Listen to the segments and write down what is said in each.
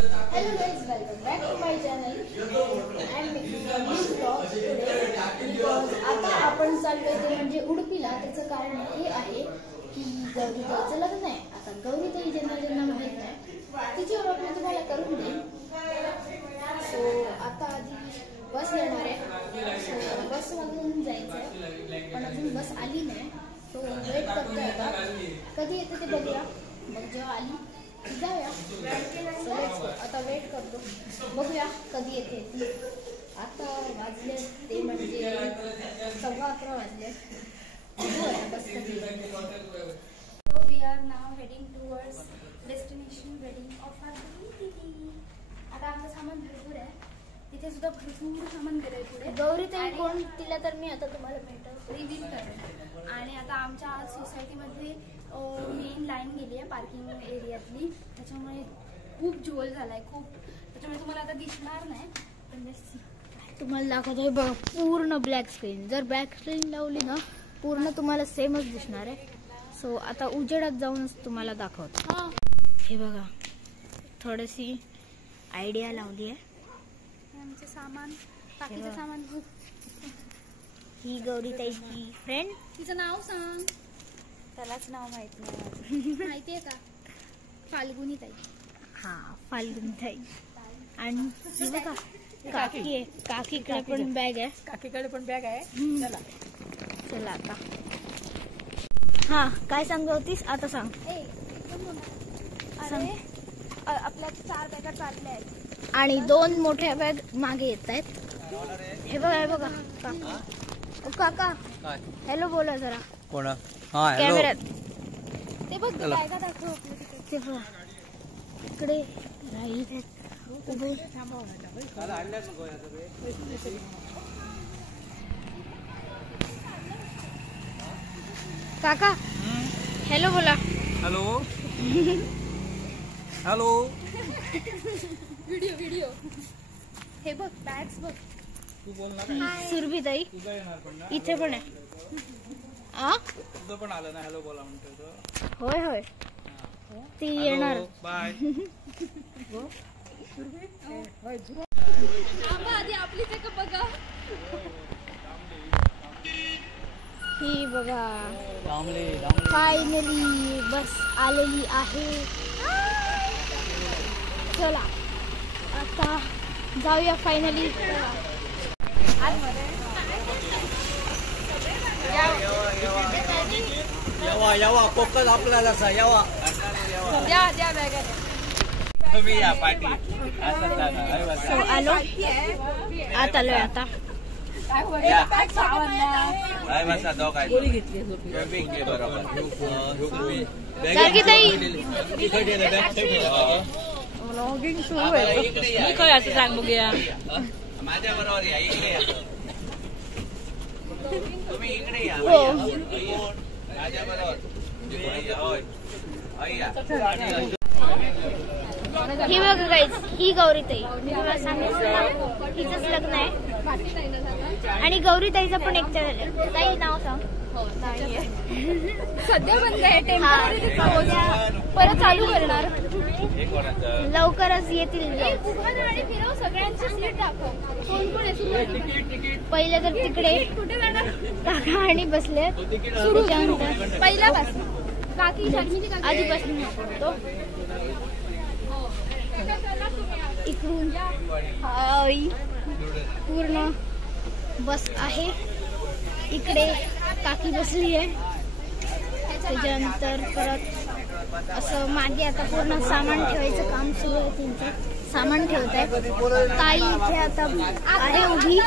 Hello guys, welcome back to my channel. I am making a new vlog today because आता आपण चाललोय ते म्हणजे उडुपीला. त्याचं कारण हे आहे की गौरीताईचं लग्न आहे. आता गौरीताई ज्यांना माहित नाही तिची ओळख मी तुम्हाला करून देईन. सो आता आधी बस येणार आहे. सो बसमधून जायचं आहे पण अजून बस आली नाही. सो वेट करतोय आता. कधी येते ते बघूया. मग जेव्हा आली जाऊया. आता वेट करतो बघूया कधी येते ती. आता वाजले ते म्हणजे 11:15 वाजले. बस कधी येते. So we are now heading towards destination wedding of our didi. आता आमचं सामान भरपूर आहे. तिथे सुद्धा भरपूर सामान गेलंय पुढे. गौरीताई कोण तिला तर मी आता तुम्हाला भेटतो रिव्हील करेन. आणि आता आमच्या आज सोसायटीमध्ये मेन लाईन गेली आहे पार्किंग एरियातली. त्याच्यामुळे खूप झोल झालाय खूप. त्याच्यामुळे तुम्हाला आता दिसणार नाही पण तुम्हाला दाखवतोय बघा पूर्ण ब्लॅक स्क्रीन. जर ब्लॅक स्क्रीन लावली ना पूर्ण तुम्हाला सेमच दिसणार आहे. सो आता उजेडात जाऊनच तुम्हाला दाखवतो. हे बघा थोडीशी आयडिया लावली आहे. आमचे सामान बाकीचं सामान खूप. ही गौरीताईची फ्रेंड. तिचं नाव सांग. त्यालाच नाव माहित नाही. माहितीये का? फाल्गुनी ताई. हा फाल्गुनी ताई. आणि ही बघा काकी आहे. काकीकडे पण बॅग आहे. काकीकडे पण बॅग आहे. चला आता हा काय सांगत होतीस आता सांग. अरे आपल्या 4 बॅगा चालल्या आहेत आणि 2 मोठ्या बॅग मागे येत आहेत. हे बघा काका हॅलो बोला जरा कोणा कॅमेऱ्यात. ते बघ बॅगा दाखव. ते बघा इकडे राहील उभे. काका हॅलो बोला. Hello hello. व्हिडिओ हे बघ बॅग्स बघ. तू बोलणार सुरभीताई इथे पण आहे. तुझं पण आलं ना हॅलो बोला म्हणतो. होय होय ती येणार. बाय. आधी आपलीच एक बघा. ही बघा फायनली बस आलेली आहे. चला आता जाऊया फायनली. यावा कोकण आपल्याला असा यावा. द्या बॅगा. तुम्ही या पार्टी. आलो आत आलोय आता. व्लॉगिंग सुरू आहे. मी काय असं सांग बघूया. माझ्या बरोबर या इकडे या. तुम्ही इकडे या. माझ्या बरोबर. ही बघा गाईज ही गौरीताई. मी तुम्हाला सांगितलं ना हिचंच लग्न आहे. आणि गौरीताईचं पण एक ताई नाव सांग. सध्या बंद आहे. परत चालू करणार. लवकरच येतील. आणि फिरव सगळ्यांची सीट दाखव. कोण कोण आहे. पहिले तर तिकडे कुठे जाणार. काका आणि बसले सुरू. पहिल्यापासून काकी आधीपासून तो इकडून पूर्ण बस आहे. इकडे काकी बसली आहे. त्याच्यानंतर परत असं मागे आता पूर्ण सामान ठेवायचं काम सुरू आहे. त्यांचं सामान ठेवत आहे. ताई इथे आता आहे उभी.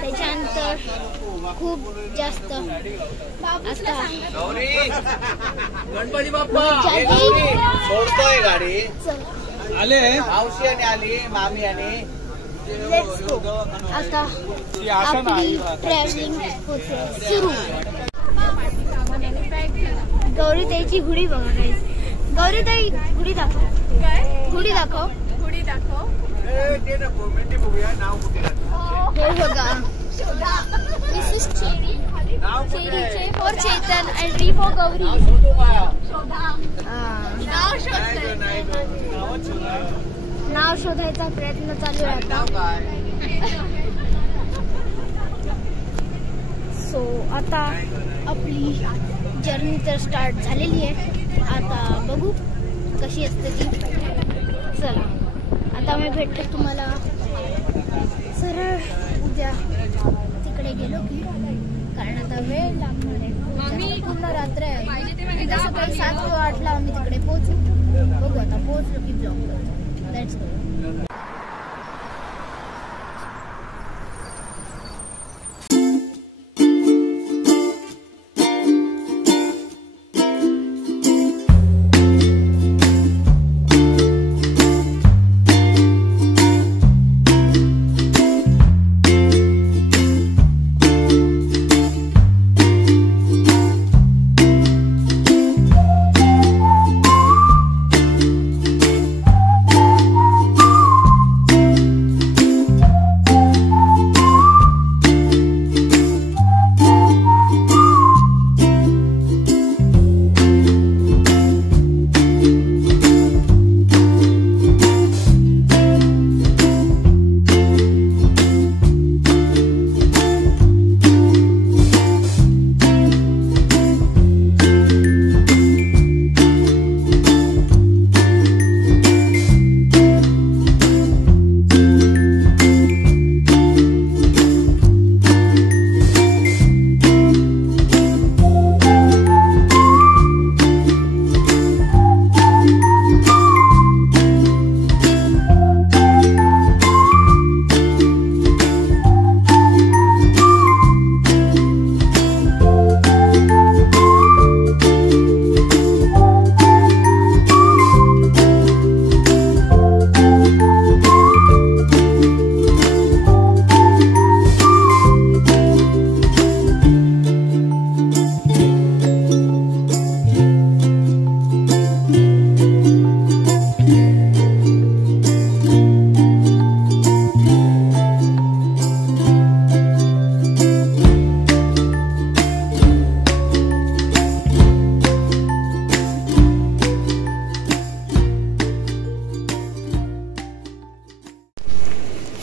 त्याच्यानंतर खूप जास्त आता गणपती बाप्पा सोडतोय गाडी. आले मावशी आणि आली मामी आणि लेट्स गो. आता आपली ट्रॅव्हलिंग होते सुरू. गौरीताईची हुडी बघा गाईज. गौरीताई हुडी दाखव. हुडी दाखव. पुढे दाखव. हे बघा this is cherry. Cherry for Chetan and री फॉर गौरी. नाव शोधायचा प्रयत्न चालू आहे आता. सो आता आपली जर्नी तर स्टार्ट झालेली आहे. आता बघू कशी असते ती. चला आता मी भेटते तुम्हाला सरळ उद्या तिकडे गेलो की, कारण आता वेळ लागणार आहे. पूर्ण रात्र आहे. उद्या सकाळी 7-8ला आम्ही तिकडे पोहोचू. बघू आता पोहोचलो की ब्लॉग करतो. Let's go.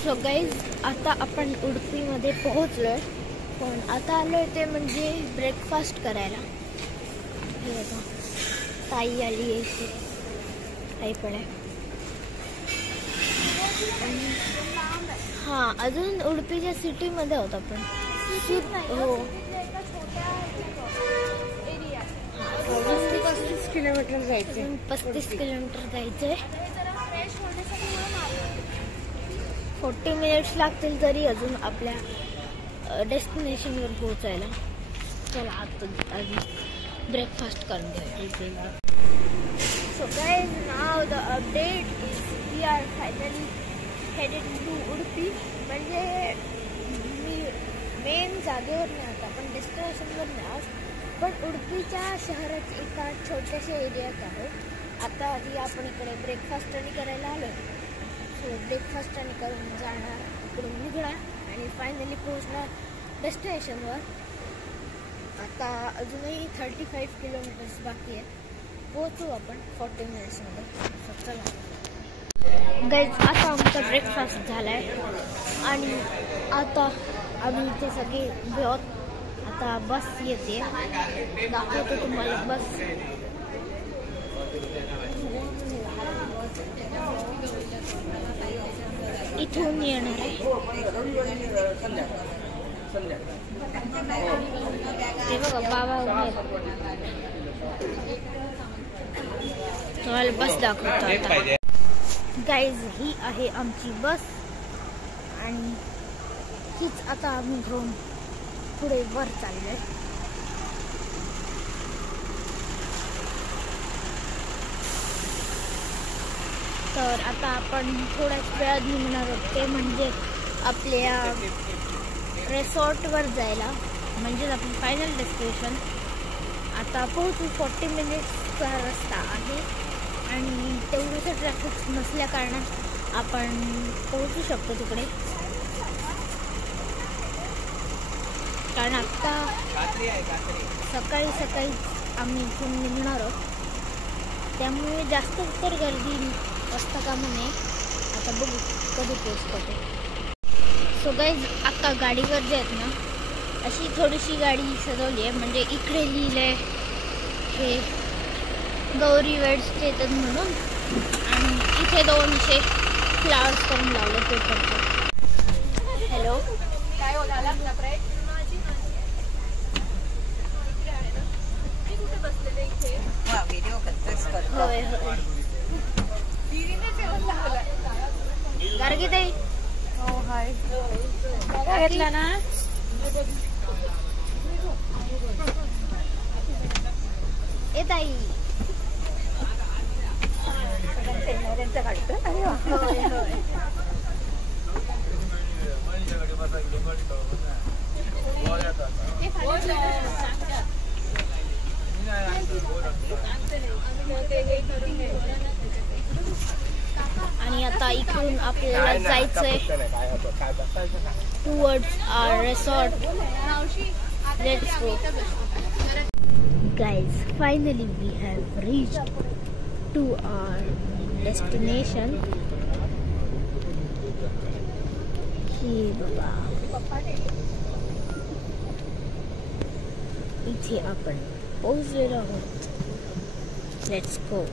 सो गाईज आता आपण उडुपीमध्ये पोहोचलोय. पण आता आलोय ते म्हणजे ब्रेकफास्ट करायला. हे बघा ताई आली आहे, ताई पण आहे. हां अजून उडुपीच्या सिटीमध्ये होत आपण. हो 35 किलोमीटर जायचे. 35 किलोमीटर जायचंय. 40 मिनिट्स लागतील तरी अजून आपल्या डेस्टिनेशनवर पोहोचायला. चला आता आधी ब्रेकफास्ट करून घ्या. So guys now the update is we are finally headed to Udupi. म्हणजे मी मेन जागेवर नाही आहोत, आपण डेस्टिनेशनवर नाही आहोत, पण उडुपीच्या शहराच्या एका छोट्याशा एरियात आहोत. आता आधी आपण इकडे ब्रेकफास्ट आणि करायला आलो. सो ब्रेकफास्ट आणि करून जाणार, इकडून निघणार आणि फायनली पोहोचणार डेस्टिनेशनवर. आता अजूनही 35 किलोमीटर्स बाकी आहे. पोहोचू आपण 40 मिनिट्समध्ये. सो चला गाईज आता आमचा ब्रेकफास्ट झाला आहे आणि आता आम्ही इथे सगळे आहोत. आता बस येते, दाखवतो तुम्हाला बस. इथून येणार आहे. ते बघा बाबा तुम्हाला बस दाखवतो. गाईज ही आहे आमची बस आणि हीच आता आम्ही घेऊन पुढे वर चाललोय. तर आता आपण थोड्याच वेळात निघणार आहोत, ते म्हणजे आपल्या रिसॉर्टवर जायला, म्हणजे आपली फायनल डेस्टिनेशन. आता पोहोचू. 40 मिनिट्सचा रस्ता आहे आणि तेवढंसं ट्रॅफिक नसल्या कारणात आपण पोहोचू शकतो तिकडे. कारण आत्ता सकाळी सकाळी आम्ही इथून निघणार आहोत, त्यामुळे जास्त तर गर्दी असता कामा नये. आता बघू कधी पोचतो. सो गाईज आता गाडीवर जे आहेत ना अशी थोडीशी गाडी सजवली आहे. म्हणजे इकडे लिहिलंय हे गौरी वेड्सचे येतात म्हणून. आणि इथे 2 असे फ्लावर्स करून लावले पेपरचे. हॅलो काय होणार कुठे बसलेले इथे होय होय गार्गी ताई. हो हाय घेतला ना ए ताई. होय होय आणि आता इकडून आपल्याला जायचंय towards our resort. Let's go guys. Finally we have reached to our destination. हे बघा इथे आपण पोहोचलेलो आहोत. Let's go.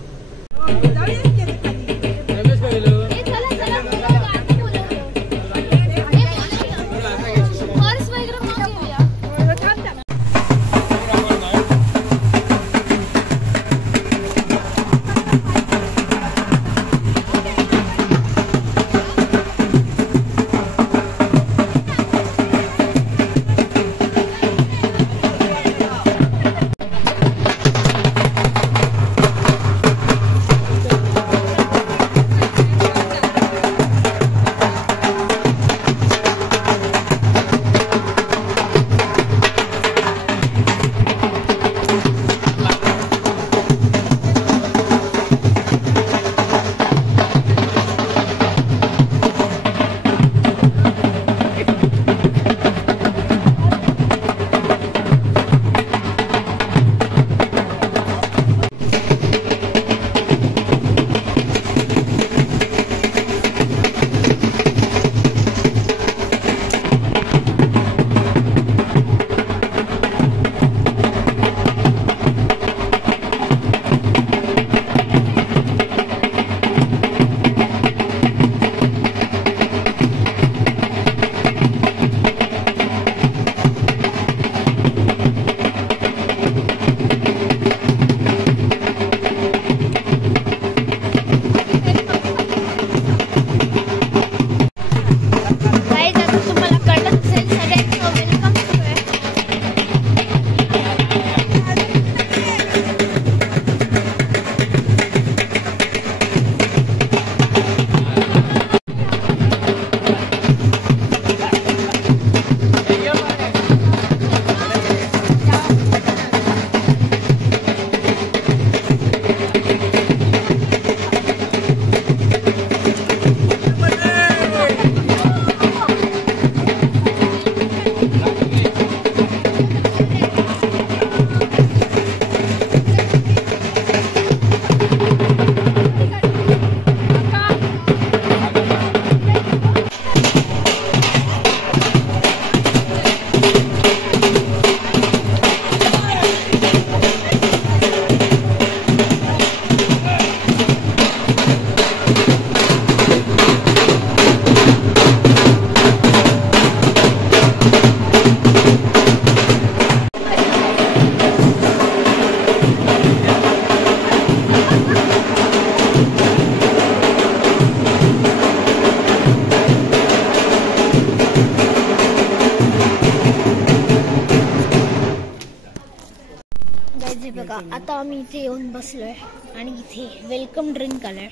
बघा आता आम्ही इथे येऊन बसलोय आणि इथे वेलकम ड्रिंक आलाय.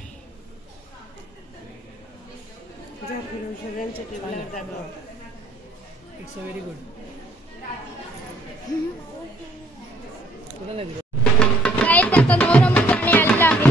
It's very good. काय त्याचा नवरा मुलगा आलेला आहे.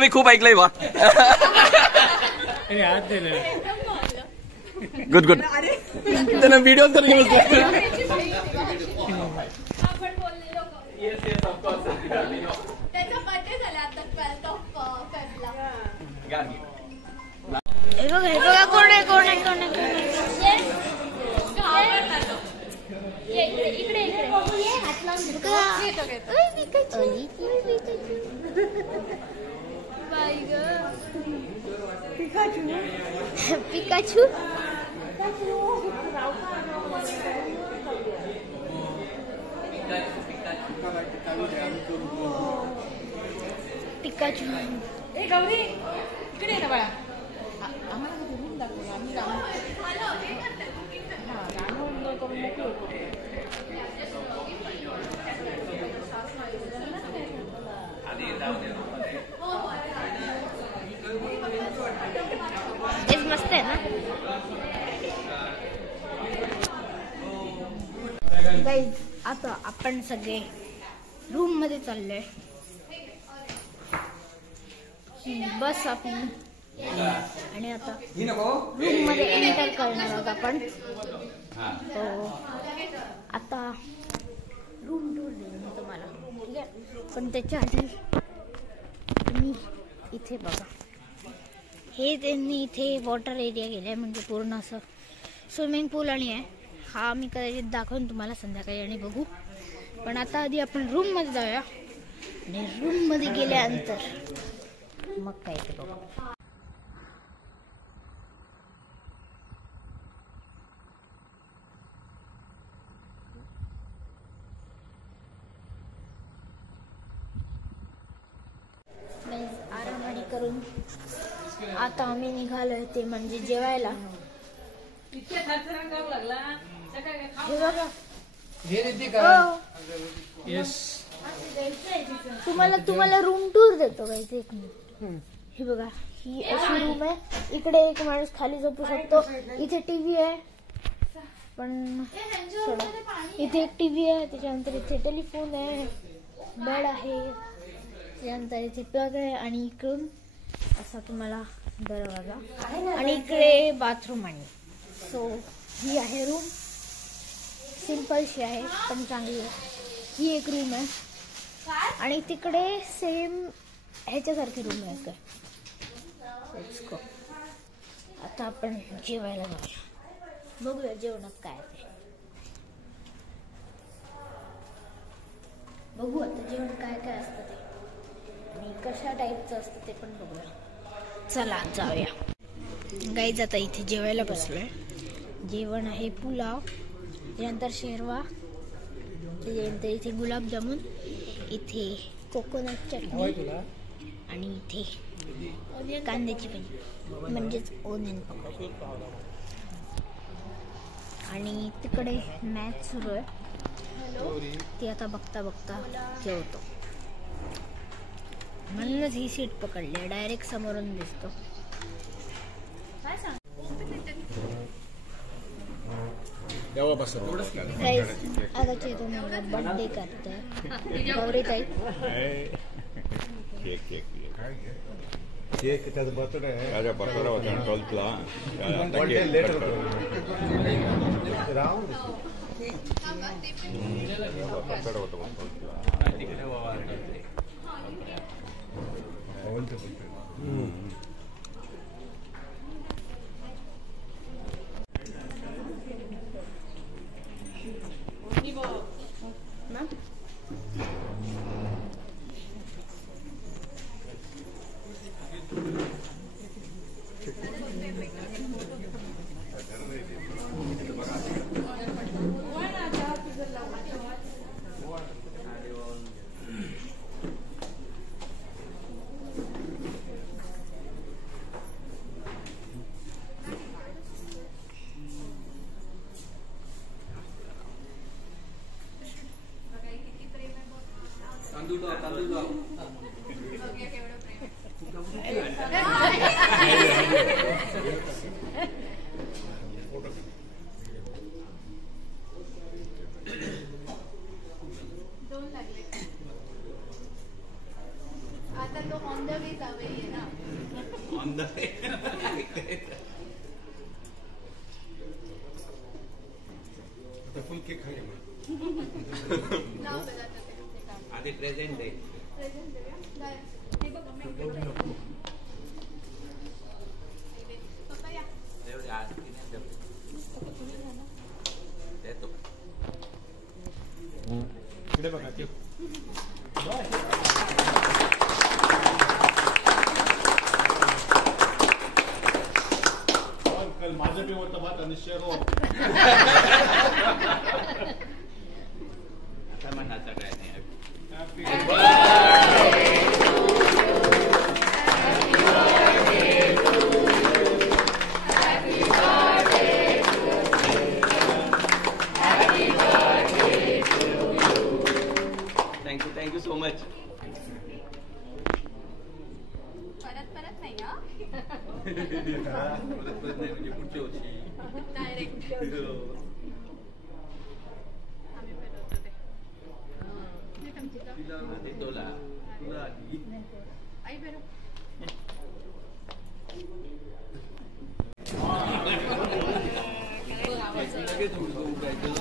मी खूप ऐकलंय बा. Good good. त्यांना व्हिडिओ तर घेऊन त्याचा बर्थडे झाला आता 12th of Febला. हे बघा कोण आहे इकडे हात लावून पिकाचू. पिकाचू. गौरी इकडे ना बाळा. आम्हाला रूम दाखवला आम्ही मस्त आहे ना गाईज. आता आपण सगळे रूम मध्ये चाललोय. बस आपण आणि आता रूम मध्ये एंटर करणार आहोत आपण. तो आता रूम टूर देईन मी तुम्हाला, ठीक आहे. पण त्याच्या आधी तुम्ही इथे बघा. हे त्यांनी इथे वॉटर एरिया केलाय, म्हणजे पूर्ण असं स्विमिंग पूल आणि आहे. हा मी कदाचित दाखवून तुम्हाला संध्याकाळी आणि बघू. पण आता आधी आपण रूम मध्ये जाऊया आणि रूम मध्ये गेल्यानंतर मग काय ते बघू. आरामवाडी करून आता आम्ही निघालोय ते म्हणजे जेवायला. हे बघा. तुम्हाला रूम टूर देतो गाइस एक मिनिट. हे बघा, ही अशी रूम आहे. इकडे एक माणूस खाली झोपू शकतो. इथे टीव्ही आहे, पण इथे एक टीव्ही आहे. त्याच्यानंतर इथे टेलिफोन आहे, बेड आहे, त्याच्यानंतर इथे प्लग आहे आणि इकडून असा तुम्हाला दरवाजा आणि इकडे बाथरूम आहे. सो ही आहे रूम. सिंपलशी आहे पण चांगली आहे. ही एक रूम आहे आणि तिकडे सेम ह्याच्यासारखी रूम आहे काय. आता आपण जेवायला जाऊया. बघूया जेवणात काय ते. बघू आता जेवण काय काय असतं ते आणि कशा टाईपचं असतं ते पण बघूया. चला जाऊया गाईज. आता इथे जेवायला बसलोय. जेवण आहे पुलाव, त्यानंतर शेरवा, त्याच्यानंतर इथे गुलाबजामुन, इथे कोकोनट चटणी आणि इथे कांद्याची भाजी म्हणजेच ओनियन पकोडी. आणि तिकडे मॅच सुरू आहे, ती आता बघता बघता जेवतो. म्हणूनच ही सीट पकडली, डायरेक्ट समोरून दिसतो. आता चेतन मला बर्थडे करतोय. गौरी ताई केक त्याचा बर्थडे आहे. माझ्या बर्थडे होता 12th आता तो ऑन द वे जावे. ना. ऑन द फुल केक खायला नाव बघा आता ते काम. आधी प्रेझेंट आहे. Present देऊया. काय? हे बघा मी इकडे पप्पा या. एवढी आज की नाही जमली. देतो. इकडे बघा केक कल माझं बी होतं भात आणि शेरो आता म्हणा सगळ्यांनी थँक्यू सो मच. परत नाही हा. परत नाही म्हणजे पुढच्या वर्षी. डायरेक्ट आम्ही बनवतो ते. हे तुमची का? आधी तुला आधी. आई बरं. लगेच उठायचं.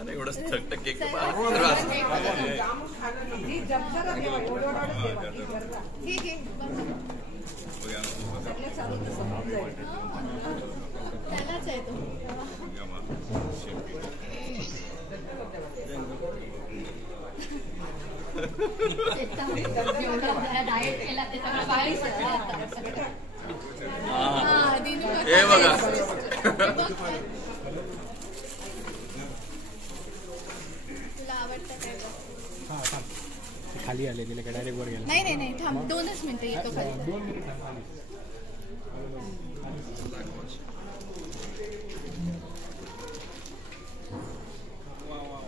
अरे एवढं थट्ट केक ठीक आहे. त्यालाच आहे तो. डाएट केला ते सगळं बाहेर हे बघा तुला आवडतं काय बघ. खाली आले तिला काय डायरेक्ट वर गेला नाही थांब 2च मिनिटं येतो खाली. 2 मिनिट खाली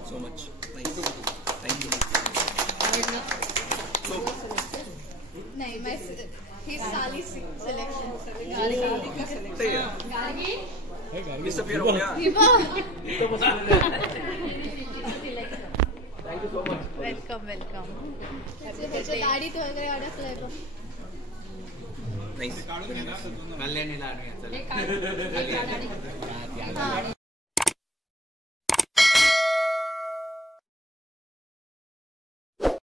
सो मच. थँक्यू. नाही माय ही साली सिलेक्शन. डिसअपियर हो गया. वेलकम. त्याच्या गाडीत वगैरे अडकलंय बघ. नाईस. कल्याणीला आणूया चला. हे काय? हा.